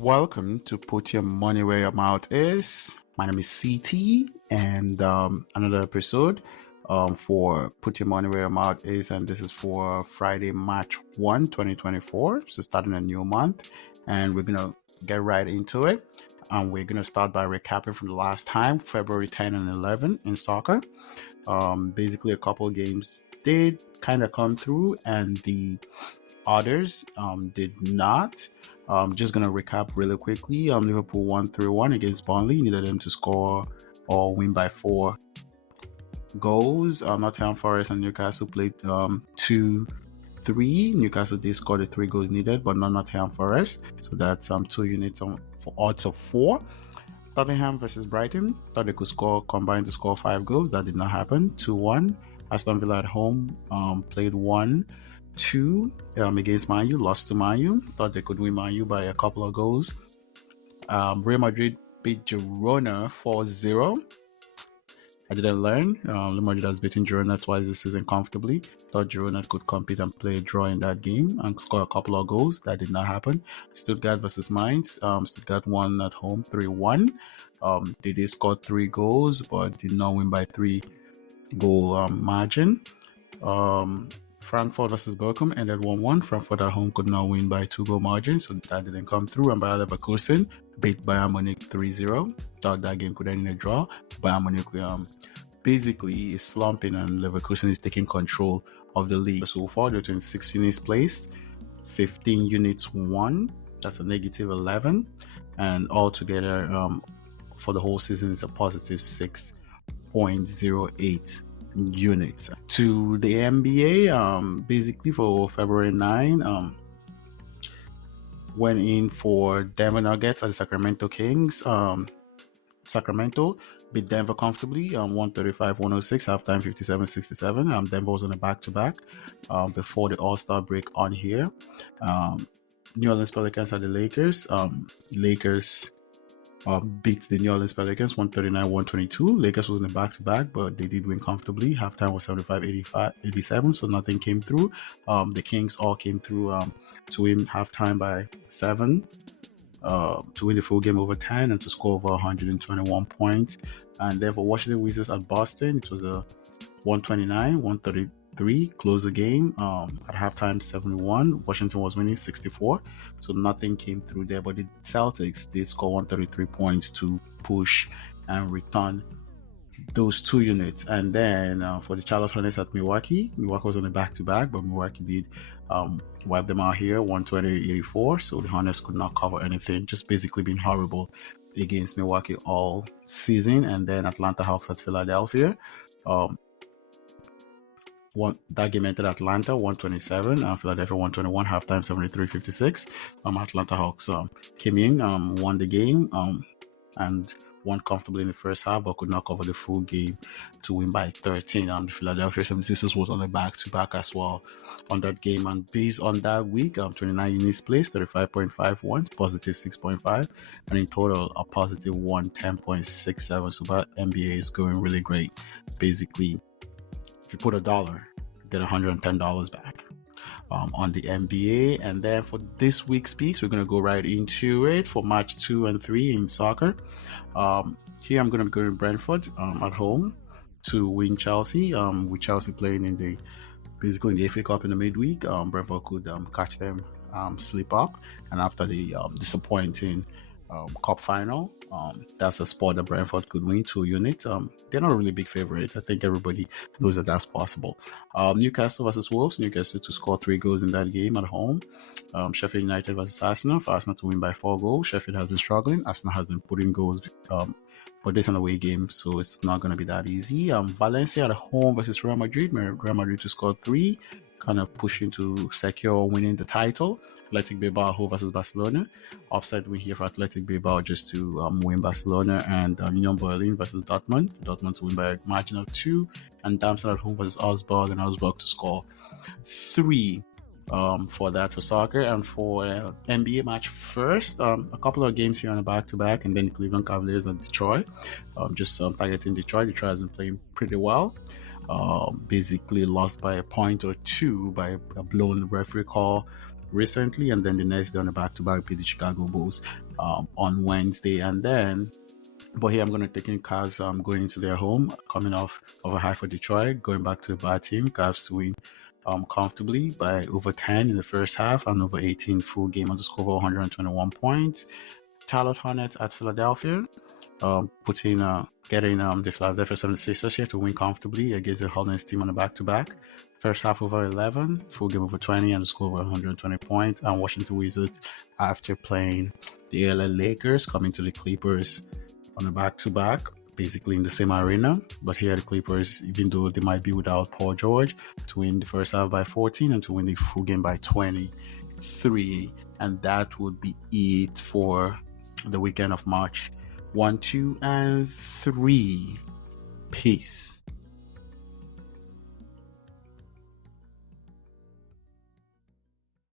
Welcome to Put Your Money Where Your Mouth Is. My name is CT, and another episode for Put Your Money Where Your Mouth Is, and this is for Friday, March 1, 2024. So starting a new month, and we're gonna get right into it. We're gonna start by recapping from the last time, February 10 and 11 in soccer. Basically, a couple of games did kind of come through, and the others did not. Just gonna recap really quickly. Liverpool won 3-1 against Burnley. Needed them to score or win by 4 goals. Nottingham Forest and Newcastle played 2-3. Newcastle did score the 3 goals needed, but not Nottingham Forest. So that's 2 units for odds of 4. Tottenham versus Brighton. Thought they could combine to score 5 goals. That did not happen. 2-1. Aston Villa at home played 1-2 against Man U, lost to Man U. Thought they could win Man U by a couple of goals. Real Madrid beat Girona 4-0. I didn't learn. Real Madrid has beaten Girona twice this season comfortably. Thought Girona could compete and play a draw in that game and score a couple of goals. That did not happen. Stuttgart versus Mainz. Stuttgart won at home 3-1. They did score 3 goals, but did not win by 3-goal margin. Frankfurt versus Bochum ended 1-1. Frankfurt at home could not win by 2-goal margin, so that didn't come through. And Bayer Leverkusen beat Bayern Munich 3-0. Thought that game could end in a draw. Bayern Munich basically is slumping, and Leverkusen is taking control of the league. So far, they're 26 units placed, 15 units won. That's a negative 11. And altogether, for the whole season, it's a positive 6.08 units. To the NBA, basically for February 9, went in for Denver Nuggets and the Sacramento Kings. Sacramento beat Denver comfortably, 135-106, halftime 57-67. Denver was on a back-to-back before the All-Star break on here. New Orleans Pelicans had the Lakers. Lakers beat the New Orleans Pelicans 139-122. Lakers was in a back-to-back, but they did win comfortably. Halftime was 75-87, so nothing came through. The Kings all came through to win halftime by 7, to win the full game over 10, and to score over 121 points. And then for Washington Wizards at Boston, it was a 129-133 close the game. At halftime 71, Washington was winning 64, so nothing came through there. But the Celtics did score 133 points to push and return those 2 units. And then for the Charlotte Hornets at Milwaukee was on a back-to-back, but Milwaukee did wipe them out here 120-84, so the Hornets could not cover anything, just basically being horrible against Milwaukee all season. And then Atlanta Hawks at Philadelphia. That game entered Atlanta 127 and Philadelphia 121, halftime 73-56. Atlanta Hawks came in, won the game, and won comfortably in the first half, but could not cover the full game to win by 13. The Philadelphia 76ers was on a back-to-back as well on that game. And based on that week, 29 units placed, 35.51, positive 6.5, and in total, a positive 110.67. So that NBA is going really great. Basically, if you put $1, you get $110 back on the NBA. And then for this week's picks, we're going to go right into it for March 2 and 3 in soccer. Here I'm going to be going to Brentford at home to win Chelsea. With Chelsea playing in the FA Cup in the midweek, Brentford could catch them slip up. And after the disappointing cup final, that's a spot that Brentford could win 2 units. They're not a really big favorite. I think everybody knows that that's possible. Newcastle versus Wolves. Newcastle to score 3 goals in that game at home. Sheffield United versus Arsenal. For Arsenal to win by 4 goals. Sheffield has been struggling. Arsenal has been putting goals, but this is an away game, so it's not going to be that easy. Valencia at home versus Real Madrid. Real Madrid to score 3, kind of pushing to secure winning the title. Athletic Bilbao home versus Barcelona. Upside win here for Athletic Bilbao just to win Barcelona. And Union Berlin versus Dortmund. Dortmund to win by a margin of 2. And Darmstadt at home versus Augsburg, and Augsburg to score 3 for that for soccer. And for NBA match first, a couple of games here on a back-to-back, and then Cleveland Cavaliers and Detroit. Just targeting Detroit. Detroit has been playing pretty well. Basically lost by a point or 2 by a blown referee call recently, and then the next day on the back-to-back beat the Chicago Bulls on Wednesday, and then. But here I'm going to take in Cavs going into their home, coming off of a high for Detroit, going back to a bad team. Cavs to win comfortably by over 10 in the first half and over 18 full game on the score of 121 points. Charlotte Hornets at Philadelphia, getting the Philadelphia 76ers here to win comfortably against the Hornets team on the back-to-back. First half over 11, full game over 20, and the score over 120 points. And Washington Wizards, after playing the LA Lakers, coming to the Clippers on a back-to-back, basically in the same arena. But here the Clippers, even though they might be without Paul George, to win the first half by 14 and to win the full game by 23. And that would be it for the weekend of March 1, 2, and 3. Peace.